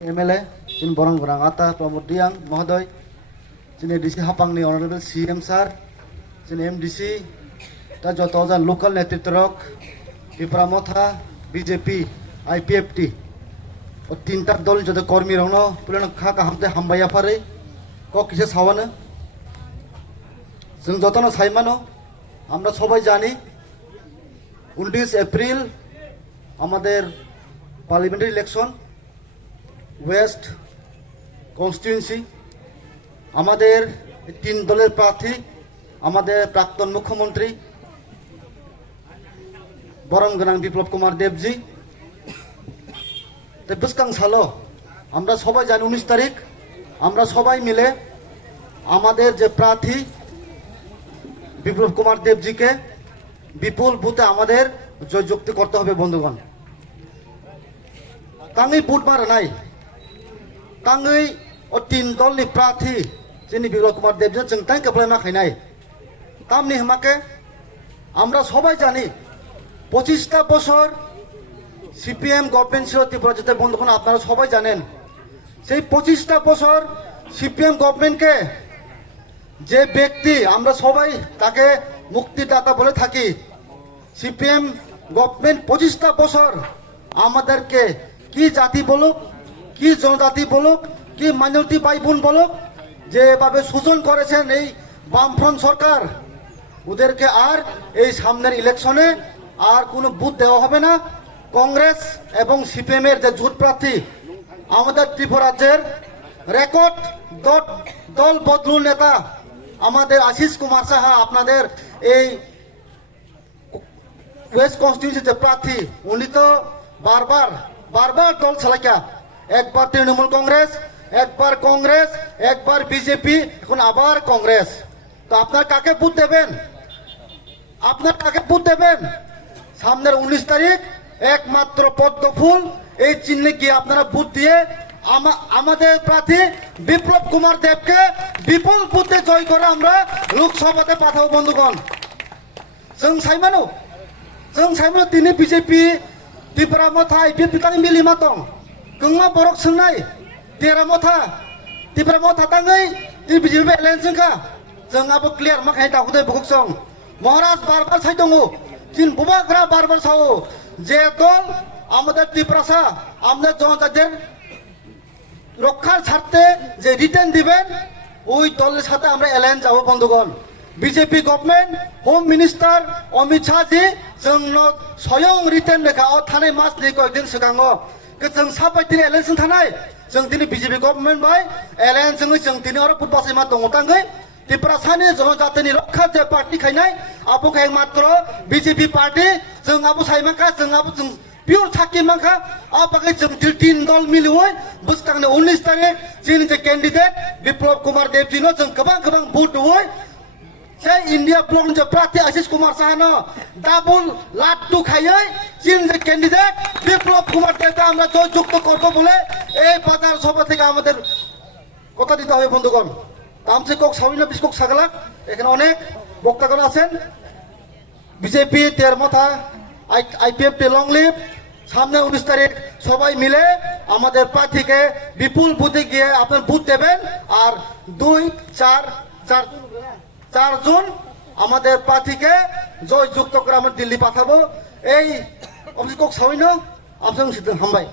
MLA Jin Borong Gorang Ata Pramod Diang Mahodoy Jin ADC Hapangni Honorable CM Sir Jin MDC ta joto jan local netitwrok Pramotha BJP IPFT o tinta dol joto kormi rongno pulen kha ka hamte hambaya pare ko kise sawana जों যতনো সাইমানো আমরা সবাই জানি 19 April আমাদের parliamentary election West constituency আমাদের তিন দলের প্রার্থী আমাদের প্রাক্তন মুখ্যমন্ত্রী বরংগনাং বিপ্লব কুমার দেবজি তো বিস্কাং সালো আমরা সবাই জানি 19 তারিখ আমরা সবাই মিলে আমাদের যে প্রার্থী বিপ্লব কুমার দেবজিকে বিপুল বুথে আমাদের জয়যুক্তি করতে হবে বন্ধুগণ তাঙ্গই বুট মারা নাই তাঙ্গই ও তিন দলনি প্রার্থী যিনি বিপ্লব কুমার দেবজি जों তাই কেবলাই মাখাইনাই তামনি হামাকে আমরা সবাই জানি 25টা বছর সিপিএম গভর্নমেন্ট ছিল ত্রিপুরাতে বন্ধুগণ আপনারা সবাই জানেন সেই 25টা বছর সিপিএম গভর্নমেন্টকে যে ব্যক্তি আমরা সবাই তাকে মুক্তিদাতা বলে থাকি সিপিএম গভর্নমেন্ট 25টা বছর আমাদেরকে কি জাতি বলুক কি জনজাতি বলুক কি মাইনরিটি ভাই বোন বলুক যেভাবে শোষণ করেছেন এই বামফ্রন্ট সরকার ওদেরকে আর এই সামনের ইলেকশনে আর কোনো বুথ দেওয়া হবে না কংগ্রেস এবং সিপিএম এর যে জোট প্রার্থী আমাদের ত্রিপুরা রাজ্যের রেকর্ড দল বদলু নেতা আমাদের আশিস কুমার সাহা আপনাদের এই ওয়েস্ট কনস্টিটিউয়েন্সি প্রার্থী উনি তো বারবার দল চালাইকা একবার তৃণমূল কংগ্রেস একবার বিজেপি এখন আবার কংগ্রেস তো আপনার কাকে ভোট দেবেন সামনের 19 তারিখ একমাত্র পদ্ম ফুল এই চিহ্নে গিয়ে আপনারা ভোট দিয়ে আমাদের প্রার্থী বিপ্লব কুমার দেবকে বিপুল বুথে জয় করে আমরা লোকসভাতে পাঠাবো বন্ধুগণ जों साइमानो তিনি বিজেপি ত্রিপুরা মথা আইপিএফটি তাং মিলিমা দं गंमा बरक सोंनाय तेरा मथा ত্রিপুরা মথা ताङै বিজেপি एलायन्स जोंखा जों आबो क्लियर माखाय दाखुदे बुकसं महाराज बारबार साइ दङ जिन बुबाग्रा बारबार सावो যে দল আমাদের ত্রিপুরা আমাদের জনজাতির রক্ষার স্বার্থে যে রিটার্ন দিবেন ওই দলের সাথে আমরা এলায়েন্স যাব বন্ধুগণ BJP government home minister Amit Shahji जोंनो स्वयं रिटार्न लेखा थानाय मासनि कयदिन सिगाङाव जों साबायदिन एलायन्स थानाय जों दिनै बिजेपि गभर्नमेन्ट बाय एलायन्स जों दिनै आरो बुधबासैमा दङ ताङै ত্রিপুরা सानि जनजातिनि रक्षा जे पार्टी खायनाय आबो खाय मात्र बिजेपि पार्टी जों आबो साइमाखा जों प्योर साखी माखा आपके जों तीन दल मिलुय बुस्तांनि 19 तारिख जिन जे कैंडिडेट विप्लव कुमार देवजी नो जों गोबां भोट होय से इंडिया ब्लक जे प्रार्थी आशीष कुमार साहानो डाबल लाट्टू खायै जिन जे कैंडिडेट विप्लव कुमार देवকে আমরা জয়যুক্ত করব বলে এই বাজার সভা থেকে আমাদের কথা দিতে হবে বন্ধুগণ তামসে কক সাবিনা বিস্কক সাগলা এখানে অনেক বক্তাগণ আছেন বিজেপি তেরমথা আইপিএফটি লং লিভ সামনে 19 তারিখ সবাই মিলে আমাদের প্রার্থীকে বিপুল বুথে গিয়ে আপনার বুথ দেবেন আর 4 জুন আমাদের প্রার্থীকে জয়যুক্ত করে আমরা দিল্লি পাঠাবো এই অভিযোগ সাবিনা আপনার হামবাই